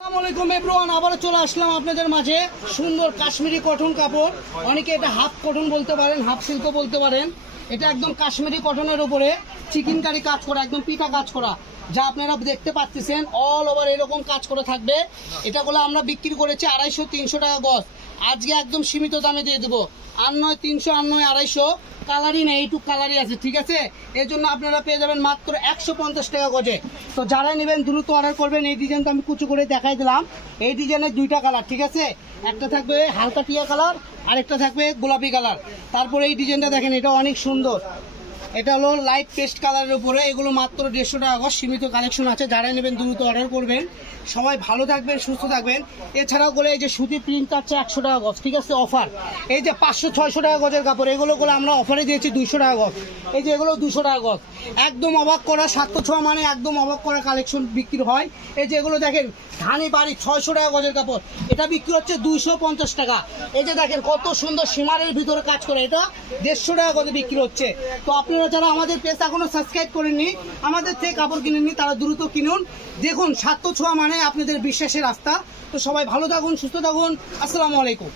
আসসালামু এভরিওয়ান, আবারও চলে আসলাম আপনাদের মাঝে সুন্দর কাশ্মীরি কটন কাপড়। অনেকে এটা হাফ কটন বলতে পারেন, হাফ সিল্কও বলতে পারেন। এটা একদম কাশ্মীরি কটনের উপরে চিকেনকারি কাজ করা, একদম পিঠা কাজ করা, যা আপনারা দেখতে পাচ্ছেন অল ওভার এরকম কাজ করে থাকবে। এটাগুলো আমরা বিক্রি করেছি 250-300 টাকা গজ। আজকে একদম সীমিত দামে দিয়ে দেবো, আর নয় 300, আর নয় 250। কালারই নেই, এইটুক কালারই আছে, ঠিক আছে? এর জন্য আপনারা পেয়ে যাবেন মাত্র 150 টাকা গজে। তো যারা নেবেন দ্রুত অর্ডার করবেন। এই ডিজাইনটা আমি কুচু করে দেখাই দিলাম। এই ডিজাইনের দুইটা কালার, ঠিক আছে? একটা থাকবে হালকা টিয়া কালার, আরেকটা থাকবে গোলাপি কালার। তারপরে এই ডিজাইনটা দেখেন, এটা অনেক সুন্দর। এটা হলো লাইট পেস্ট কালারের উপরে। এগুলো মাত্র 150 টাকা গজ, সীমিত কালেকশন আছে। যারা নেবেন দ্রুত অর্ডার করবেন। সবাই ভালো থাকবেন, সুস্থ থাকবেন। এছাড়াও বলে এই যে সুতি প্রিন্ট কাটছে 100 টাকা গজ, ঠিক আছে? অফার। এই যে 500-600 টাকা গজের কাপড়, এগুলো আমরা অফারে দিয়েছি 200 টাকা গজ। এই যে এগুলো 200 টাকা গজ। একদম অবাক করা 706 মানে একদম অবাক করা কালেকশন বিক্রি হয়। এই যে এগুলো দেখেন ধানি বাড়ি 600 টাকা গজের কাপড়, এটা বিক্রি হচ্ছে 250 টাকা। এই যে দেখেন কত সুন্দর সীমারের ভিতরে কাজ করে, এটা 150 টাকা গজে বিক্রি হচ্ছে। তো আপনারা যারা আমাদের পেজ এখনো সাবস্ক্রাইব করেননি, আমাদের থেকে কাপড় কিনেননি, তারা দ্রুত কিনুন। দেখুন 706 মানে আপনাদের বিশ্বাসের রাস্তা। তো সবাই ভালো থাকুন, সুস্থ থাকুন। আসসালামু আলাইকুম।